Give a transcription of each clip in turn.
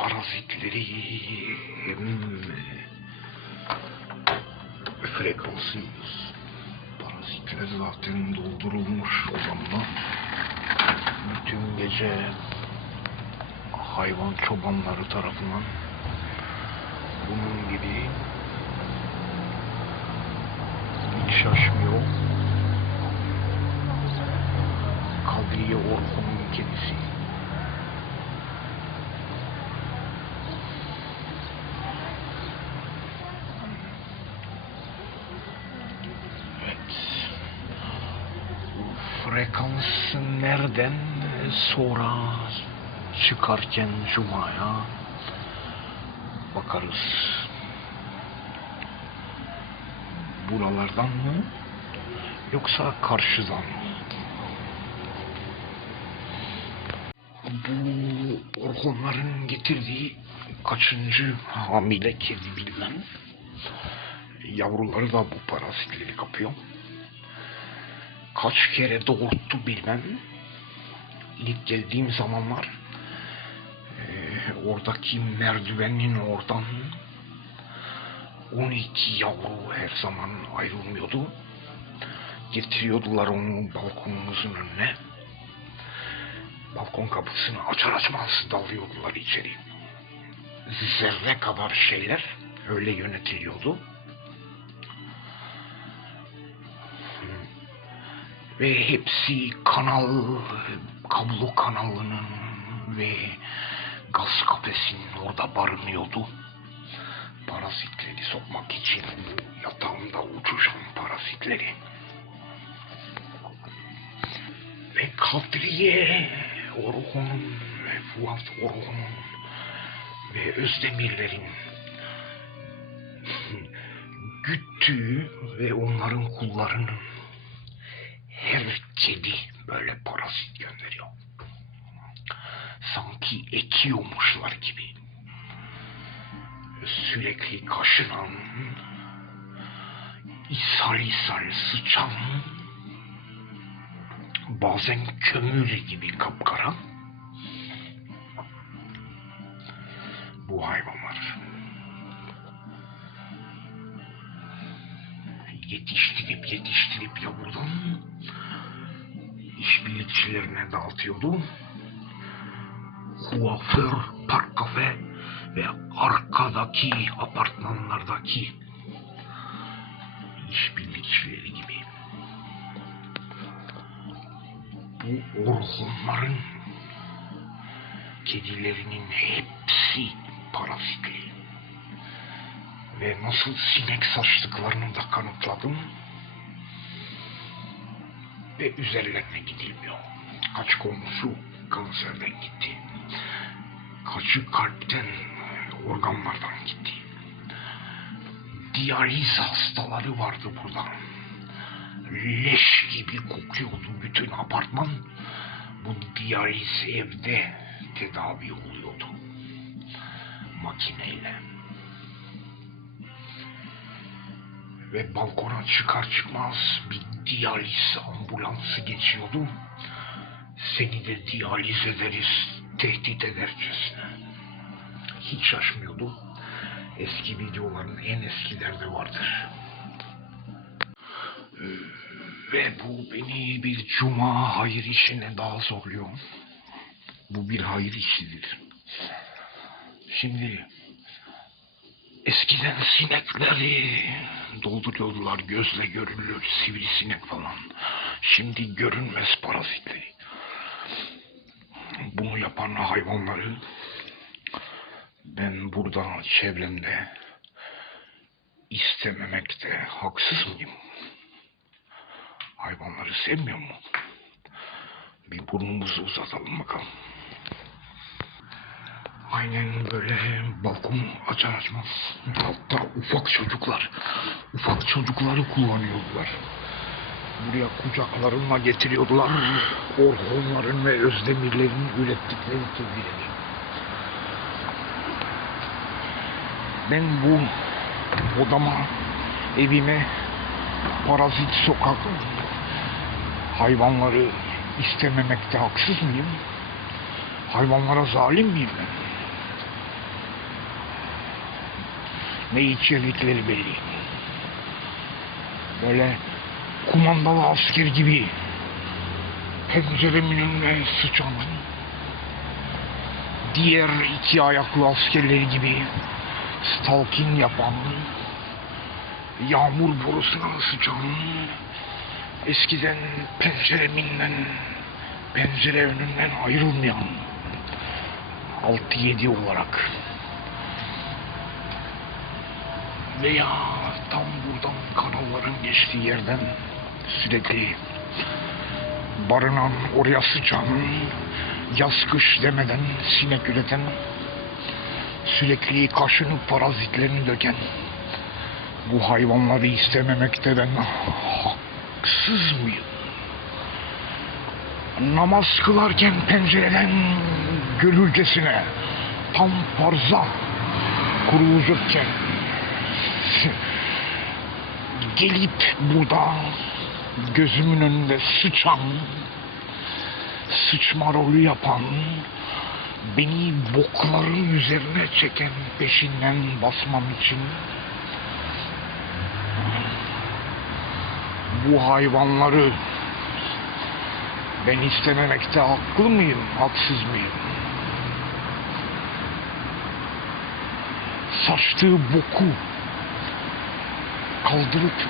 parazitleri hem frekansıyız. Parazitler zaten doldurulmuş olanla bütün gece hayvan çobanları tarafından bunun gibi hiç şaşmıyor. Kadriye Orkun'un kedisi. Frekans nereden sonra çıkarken Cuma'ya bakarız. Buralardan mı yoksa karşıdan mı? Bu organların getirdiği kaçıncı hamile kedi bilmem. Yavruları da bu parazitleri kapıyor. Kaç kere doğurttu bilmem. İlk geldiğim zamanlar eee, oradaki merdivenin oradan 12 yavru her zaman ayrılmıyordu. Getiriyordular onu balkonumuzun önüne. Balkon kapısını açar açmaz dalıyordular içeri. Zerre kadar şeyler öyle yönetiliyordu. Ve hepsi kanal, kablo kanalının ve gaz kafesinin orada barınıyordu. Parazitleri sokmak için yatağımda uçuşan parazitleri. Ve Kadriye Orhun'un ve Fuat Orhun'un ve Özdemirlerin güttüğü ve onların kullarının kedi böyle parazit gönderiyor. Sanki ekiyormuşlar gibi. Sürekli kaşınan, ishal ishal sıçan, bazen kömür gibi kapkara bu hayvanlar. Yetiştirip yetiştirip yavrudan işbirlikçilerine dağıtıyordu. Kuaför, park kafe ve arkadaki apartmanlardaki işbirlikçileri gibi. Bu orhunların kedilerinin hepsi parazitli. Ve nasıl sinek saçtıklarını da kanıtladım. Ve üzerlerine gidilmiyor. Kaç komşu kanserden gitti. Kaçı kalpten, organlardan gitti. Diyaliz hastaları vardı burada. Leş gibi kokuyordu bütün apartman. Bu diyaliz evde tedavi oluyordu. Makineyle. Ve balkona çıkar çıkmaz bir diyaliz ambulansı geçiyordu. Seni de diyaliz ederiz tehdit edercesine. Hiç şaşmıyordu. Eski videoların en eskilerde vardır. Ve bu beni bir cuma hayır işine daha zorluyor. Bu bir hayır işidir. Şimdi eskiden sinekleri dolduruyordular gözle görülür sivrisinek falan. Şimdi görünmez parazitleri. Bunu yapan hayvanları ben burada çevremde istememekte haksız mıyım? Hayvanları sevmiyor mu? Bir burnumuzu uzatalım bakalım. Aynen böyle balkon açar açmaz. Hatta ufak çocuklar, ufak çocukları kullanıyordular. Buraya kucaklarına getiriyordular. Orhonların ve Özdemirlerin ürettikleri kedileri. Ben bu odama, evime parazit sokak hayvanları istememekte haksız mıyım? Hayvanlara zalim miyim ben? Ne içerdikleri belli. Böyle kumandalı asker gibi penceremin önüne sıçan diğer iki ayaklı askerleri gibi stalking yapan yağmur borusuna sıçan eskiden pencereminden pencere önünden ayrılmayan 6-7 olarak veya tam buradan kanalların geçtiği yerden sürekli barınan oraya sıçan yaz kış demeden sinek üreten sürekli kaşınıp parazitlerini döken bu hayvanları istememekte ben haksız mıyım? Namaz kılarken pencereden görürcesine tam farza kurulacakken gelip burada gözümün önünde sıçan sıçma rolü yapan beni bokların üzerine çeken peşinden basmam için bu hayvanları ben istememekte haklı mıyım, haksız mıyım? Saçtığı boku kaldırıp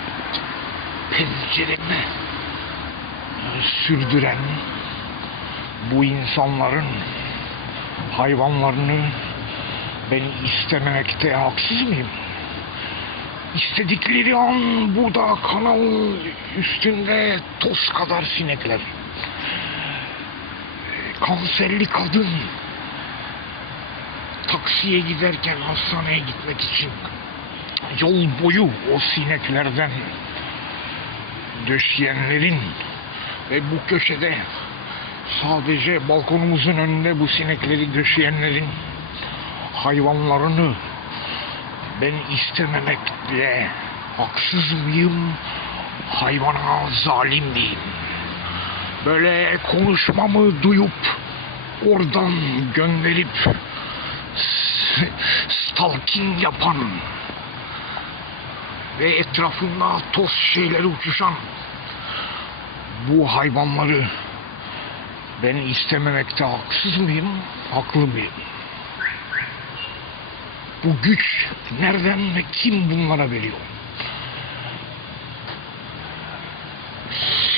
pencereme sürdüren bu insanların hayvanlarını ben istememekte haksız mıyım? İstedikleri an burada kanal üstünde toz kadar sinekler. Kanserli kadın taksiye giderken hastaneye gitmek için yol boyu o sineklerden döşeyenlerin ve bu köşede sadece balkonumuzun önünde bu sinekleri döşeyenlerin hayvanlarını ben istememekle haksız mıyım? Hayvana zalim miyim? Böyle konuşmamı duyup oradan gönderip stalking yapan ve etrafında toz şeyleri uçuşan bu hayvanları ben istememekte haksız mıyım? Haklı mıyım? Bu güç nereden ve kim bunlara veriyor?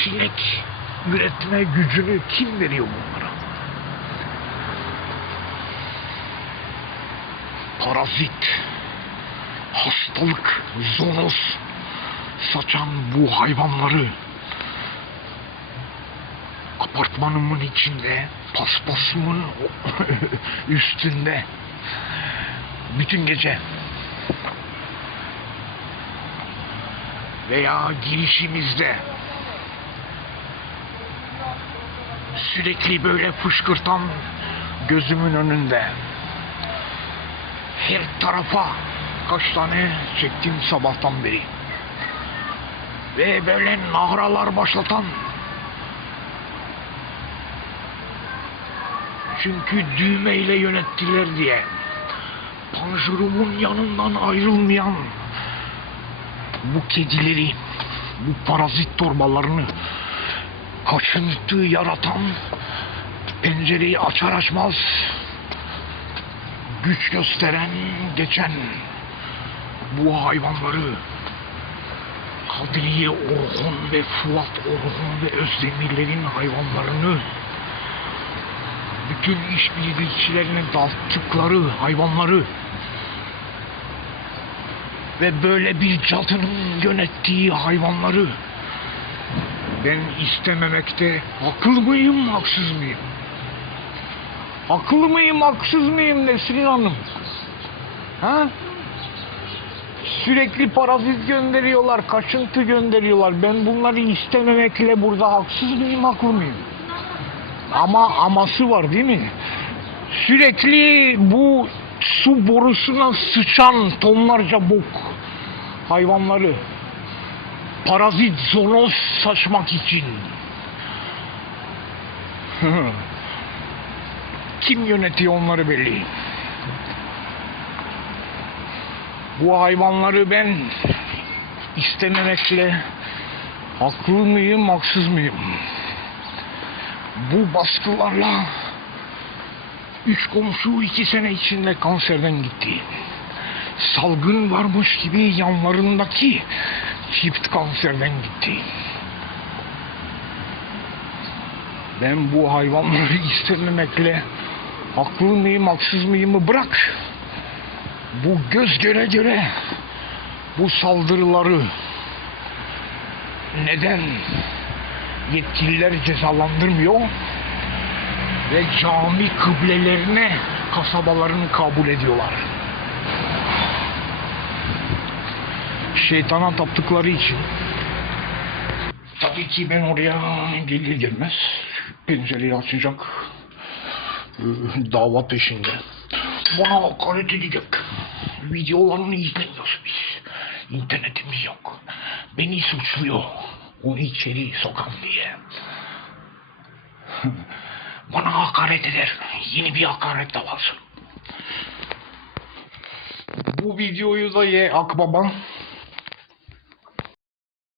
Sinek üretme gücünü kim veriyor bunlara? Parazit, hastalık, zoonoz saçan bu hayvanları apartmanımın içinde, paspasımın üstünde bütün gece veya girişimizde sürekli böyle fışkırtan gözümün önünde her tarafa kaç tane çektim sabahtan beri. Ve böyle nahralar başlatan. Çünkü düğmeyle yönettiler diye. Panjurumun yanından ayrılmayan bu kedileri, bu parazit torbalarını kaşıntı yaratan pencereyi açar açmaz güç gösteren geçen bu hayvanları Kadriye Orhun ve Fuat Orhun ve Özdemirlerin hayvanlarını bütün işbirlikçilerine dağıttıkları hayvanları ve böyle bir cadının yönettiği hayvanları ben istememekte haklı mıyım, haksız mıyım? Haklı mıyım, haksız mıyım Nesrin Hanım? Ha? Sürekli parazit gönderiyorlar, kaşıntı gönderiyorlar. Ben bunları istememekle burada haksız mıyım, haklı mıyım? Ama aması var değil mi? Sürekli bu su borusuna sıçan tonlarca bok hayvanları parazit zoonoz saçmak için kim yönetiyor onları belli. Bu hayvanları ben istememekle haklı mıyım, haksız mıyım? Bu baskılarla üç komşu iki sene içinde kanserden gitti. Salgın varmış gibi yanlarındaki çift kanserden gitti. Ben bu hayvanları istememekle haklı mıyım, haksız mıyımı bırak. Bu göz göre göre bu saldırıları neden yetkililer cezalandırmıyor ve cami kıblelerine kasabalarını kabul ediyorlar. Şeytana taptıkları için tabii ki ben oraya gelir gelmez pencereyi açacak e, dava peşinde. Bana hakaret edecek. Videolarını izlemiyoruz biz. İnternetimiz yok. Beni suçluyor. Onu içeri sokan diye. Bana hakaret eder. Yeni bir hakaret davası. Bu videoyu da ye Akbaba.